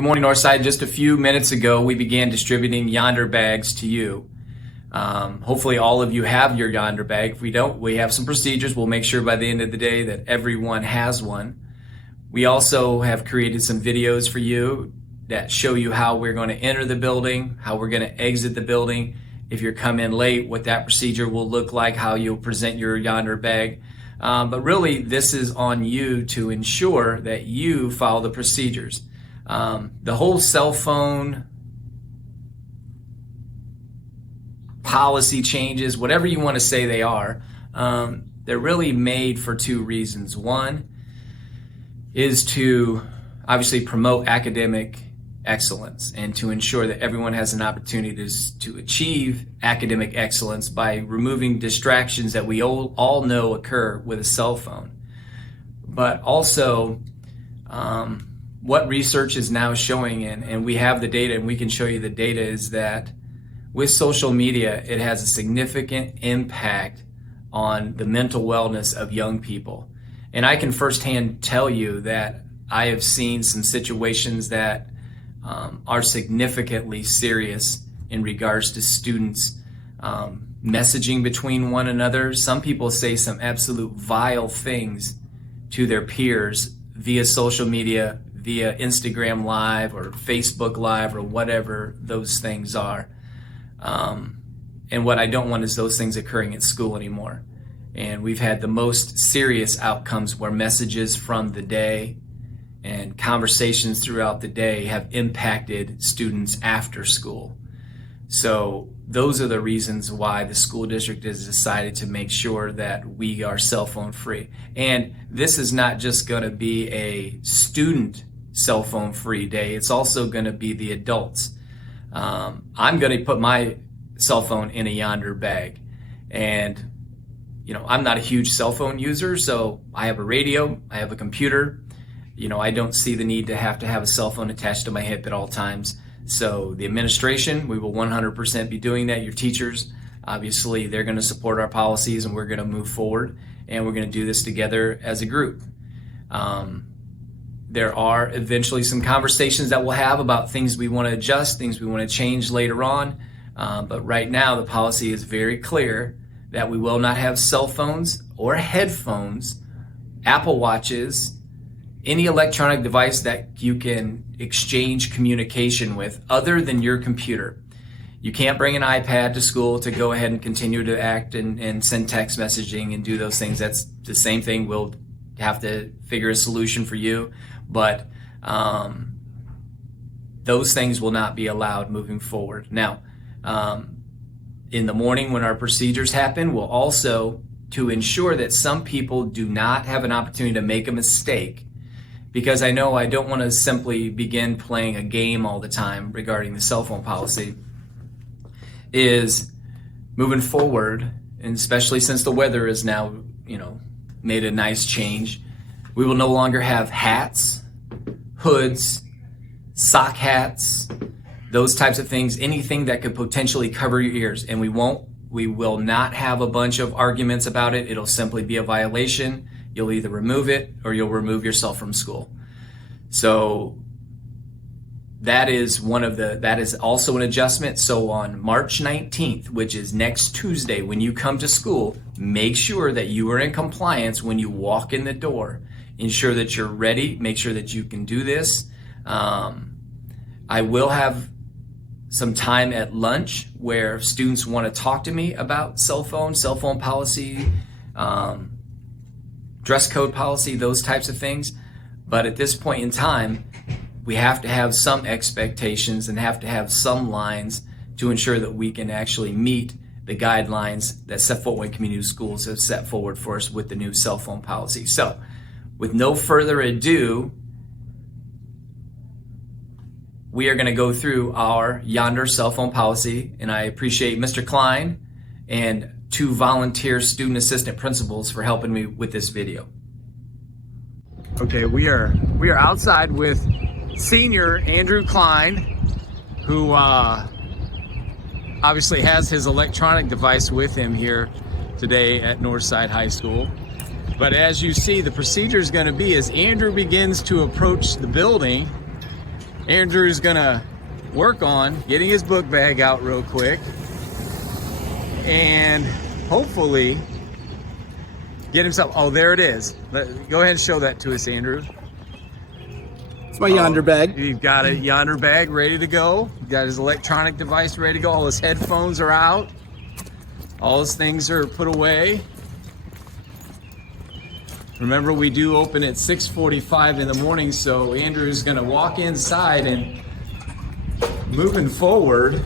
Good morning, Northside. Just a few minutes ago, we began distributing Yondr bags to you. Hopefully all of you have your Yondr bag. If we don't, we have some procedures. We'll make sure by the end of the day that everyone has one. We also have created some videos for you that show you how we're going to enter the building, how we're going to exit the building. If you're come in late, what that procedure will look like, how you'll present your Yondr bag. But really, this is on you to ensure that you follow the procedures. The whole cell phone policy changes, whatever you want to say they are, they're really made for two reasons. One is to obviously promote academic excellence and to ensure that everyone has an opportunity to achieve academic excellence by removing distractions that we all know occur with a cell phone. But also, what research is now showing, and we have the data and we can show you the data, is that with social media, it has a significant impact on the mental wellness of young people. And I can firsthand tell you that I have seen some situations that are significantly serious in regards to students messaging between one another. Some people say some absolute vile things to their peers via social media, via Instagram Live or Facebook Live or whatever those things are. And what I don't want is those things occurring at school anymore. And we've had the most serious outcomes where messages from the day and conversations throughout the day have impacted students after school. So those are the reasons why the school district has decided to make sure that we are cell phone free. And this is not just going to be a student cell phone free day, it's also going to be the adults. I'm going to put my cell phone in a Yondr bag. And I'm not a huge cell phone user, so I have a radio, I have a computer. I don't see the need to have a cell phone attached to my hip at all times. So the administration, we will 100% be doing that. Your teachers, obviously, they're going to support our policies and we're going to move forward and we're going to do this together as a group. There are eventually some conversations that we'll have about things we want to adjust, things we want to change later on. But right now, the policy is very clear that we will not have cell phones or headphones, Apple Watches, any electronic device that you can exchange communication with other than your computer. You can't bring an iPad to school to go ahead and continue to act and send text messaging and do those things. That's the same thing. We'll have to figure a solution for you. But those things will not be allowed moving forward. Now, in the morning when our procedures happen, we'll also, to ensure that some people do not have an opportunity to make a mistake, because I know I don't want to simply begin playing a game all the time regarding the cell phone policy, is moving forward, and especially since the weather is now, made a nice change, we will no longer have hats, hoods, sock hats, those types of things, anything that could potentially cover your ears. And we will not have a bunch of arguments about it. It'll simply be a violation. You'll either remove it or you'll remove yourself from school. So that is also an adjustment. So on March 19th, which is next Tuesday, when you come to school, make sure that you are in compliance when you walk in the door. Ensure that you're ready. Make sure that you can do this. I will have some time at lunch where students want to talk to me about cell phone policy, dress code policy, those types of things. But at this point in time, we have to have some expectations and have to have some lines to ensure that we can actually meet the guidelines that Fort Wayne Community Schools have set forward for us with the new cell phone policy. So, with no further ado, we are going to go through our Yondr cell phone policy, and I appreciate Mr. Klein and 2 volunteer student assistant principals for helping me with this video. Okay, we are outside with senior Andrew Klein, who obviously has his electronic device with him here today at Northside High School. But as you see, the procedure is going to be as Andrew begins to approach the building, Andrew's gonna work on getting his book bag out real quick and hopefully get himself, oh, there it is. Go ahead and show that to us, Andrew. It's my Yondr bag. He's got a Yondr bag ready to go. He's got his electronic device ready to go. All his headphones are out. All his things are put away. Remember, we do open at 6:45 in the morning, so Andrew's gonna walk inside, and moving forward,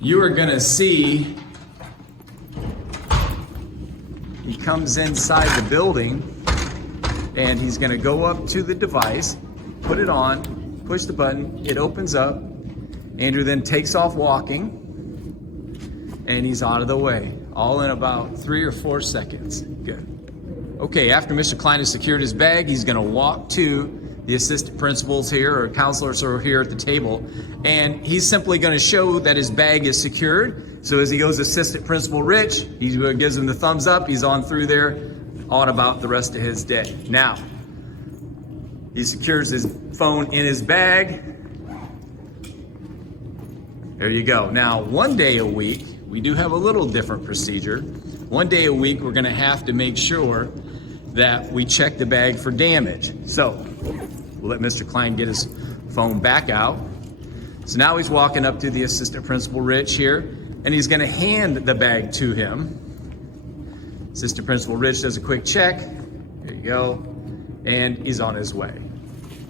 you are gonna see he comes inside the building and he's gonna go up to the device, put it on, push the button, it opens up. Andrew then takes off walking and he's out of the way, all in about 3 or 4 seconds. Good. Okay, after Mr. Klein has secured his bag, he's gonna walk to the assistant principals here, or counselors are here at the table, and he's simply gonna show that his bag is secured. So as he goes to Assistant Principal Rich, he gives him the thumbs up, he's on through there, on about the rest of his day. Now, he secures his phone in his bag. There you go. Now, 1 day a week, we do have a little different procedure. 1 day a week, we're gonna have to make sure that we check the bag for damage. So, we'll let Mr. Klein get his phone back out. So now he's walking up to the Assistant Principal Rich here, and he's gonna hand the bag to him. Assistant Principal Rich does a quick check. There you go. And he's on his way.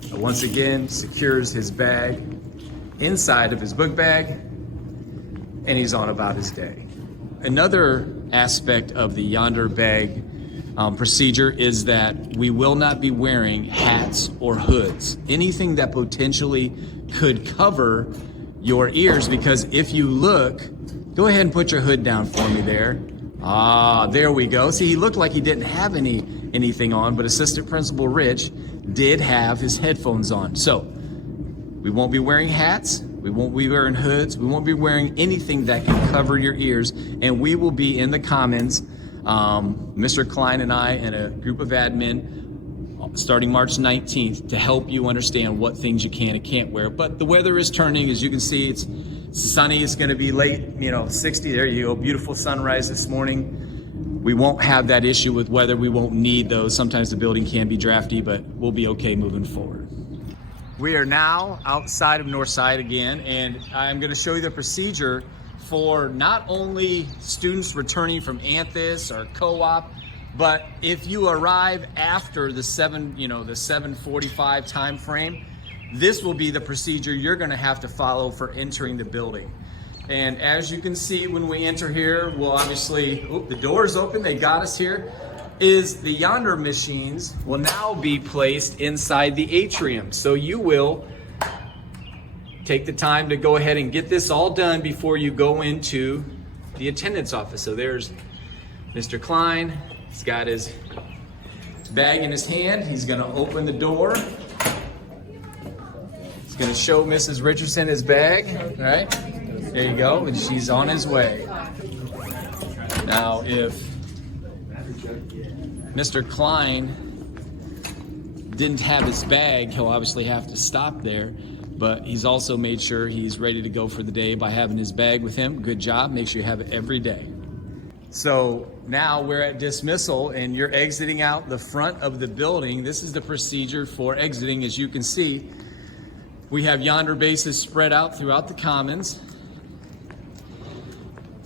So once again, secures his bag inside of his book bag, and he's on about his day. Another aspect of the Yondr bag procedure is that we will not be wearing hats or hoods, anything that potentially could cover your ears, because if you look, go ahead and put your hood down for me there. Ah, there we go. See, he looked like he didn't have anything on, but Assistant Principal Rich did have his headphones on. So we won't be wearing hats, we won't be wearing hoods, we won't be wearing anything that can cover your ears, and we will be in the commons, Mr. Klein and I and a group of admin, starting March 19th to help you understand what things you can and can't wear. But the weather is turning, as you can see, it's sunny, it's gonna be late, 60, there you go, beautiful sunrise this morning. We won't have that issue with weather, we won't need those. Sometimes the building can be drafty, but we'll be okay moving forward. We are now outside of Northside again, and I'm gonna show you the procedure for not only students returning from Anthus or co-op, but if you arrive after the 7:45 time frame, this will be the procedure you're gonna have to follow for entering the building. And as you can see, when we enter here, we'll obviously, the door's open, they got us here, is the Yondr machines will now be placed inside the atrium. So you will take the time to go ahead and get this all done before you go into the attendance office. So there's Mr. Klein. He's got his bag in his hand. He's gonna open the door. He's gonna show Mrs. Richardson his bag, all right? There you go, and she's on his way. Now, if Mr. Klein didn't have his bag, he'll obviously have to stop there, but he's also made sure he's ready to go for the day by having his bag with him. Good job, make sure you have it every day. So now we're at dismissal and you're exiting out the front of the building. This is the procedure for exiting. As you can see, we have Yondr bases spread out throughout the commons.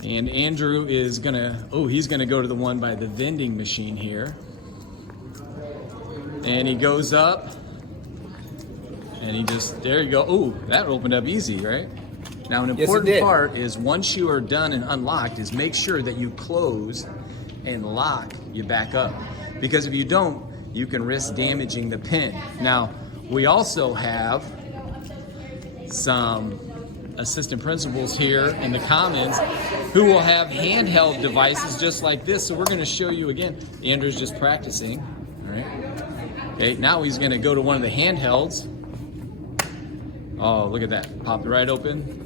And Andrew is he's gonna go to the one by the vending machine here. And he goes up and there you go. Oh, that opened up easy, right? Now, an important part is once you are done and unlocked is make sure that you close and lock you back up. Because if you don't, you can risk damaging the pin. Now, we also have some assistant principals here in the commons who will have handheld devices just like this. So we're gonna show you again. Andrew's just practicing, all right? Okay, now he's gonna go to one of the handhelds. Oh, look at that, pop it right open.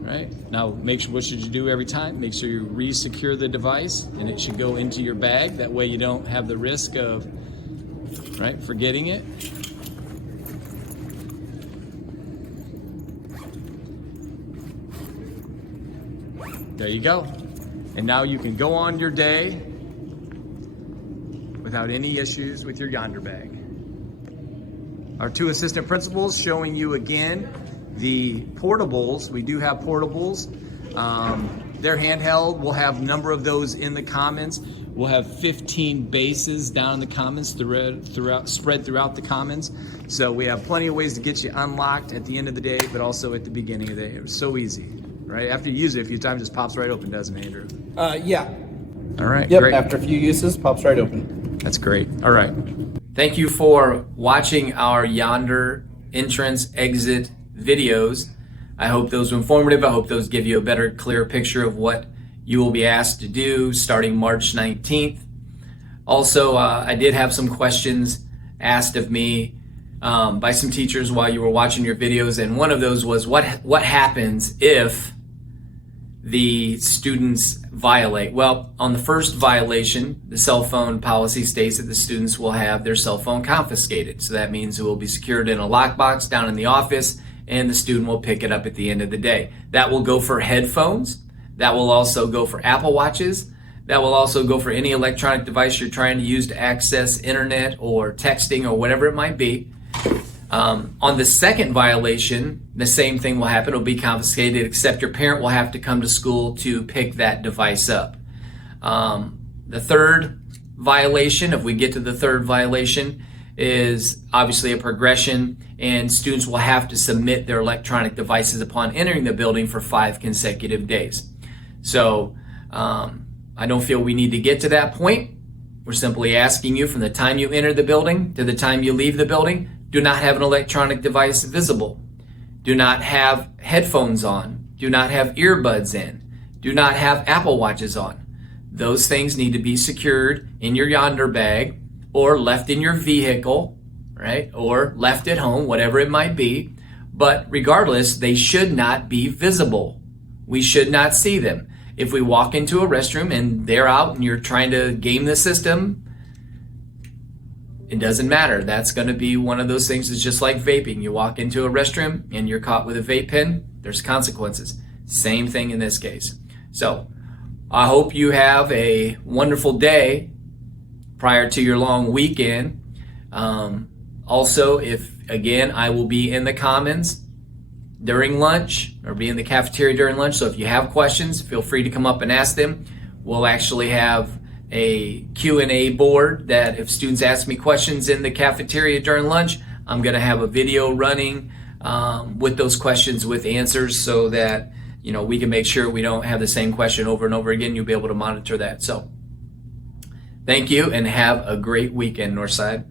Right, now make sure, what should you do every time? Make sure you re-secure the device and it should go into your bag. That way you don't have the risk of, forgetting it. There you go. And now you can go on your day without any issues with your Yondr bag. Our two assistant principals showing you again the portables. We do have portables. They're handheld. We'll have a number of those in the comments. We'll have 15 bases down in the comments spread throughout the comments. So we have plenty of ways to get you unlocked at the end of the day, but also at the beginning of the day. It was so easy, right? After you use it a few times, it just pops right open, doesn't it, Andrew? Yeah. All right, Yep, great. after a few uses, pops right open. That's great. All right. Thank you for watching our Yondr entrance exit videos. I hope those were informative. I hope those give you a better, clearer picture of what you will be asked to do starting March 19th. Also, I did have some questions asked of me by some teachers while you were watching your videos, and one of those was what happens if the students violate? Well, on the first violation, the cell phone policy states that the students will have their cell phone confiscated. So that means it will be secured in a lockbox down in the office, and the student will pick it up at the end of the day. That will go for headphones. That will also go for Apple Watches. That will also go for any electronic device you're trying to use to access internet or texting or whatever it might be. On the second violation, the same thing will happen. It'll be confiscated, except your parent will have to come to school to pick that device up. The third violation, if we get to the third violation, is obviously a progression, and students will have to submit their electronic devices upon entering the building for 5 consecutive days. So I don't feel we need to get to that point. We're simply asking you from the time you enter the building to the time you leave the building, do not have an electronic device visible. Do not have headphones on. Do not have earbuds in. Do not have Apple Watches on. Those things need to be secured in your Yondr bag or left in your vehicle, right? Or left at home, whatever it might be. But regardless, they should not be visible. We should not see them. If we walk into a restroom and they're out and you're trying to game the system, it doesn't matter. That's going to be one of those things that's just like vaping. You walk into a restroom and you're caught with a vape pen, there's consequences. Same thing in this case. So I hope you have a wonderful day prior to your long weekend. Also, I will be in the comments during lunch or be in the cafeteria during lunch. So if you have questions, feel free to come up and ask them. We'll actually have a Q&A board that if students ask me questions in the cafeteria during lunch, I'm going to have a video running with those questions with answers so that we can make sure we don't have the same question over and over again. You'll be able to monitor that. So thank you and have a great weekend, Northside.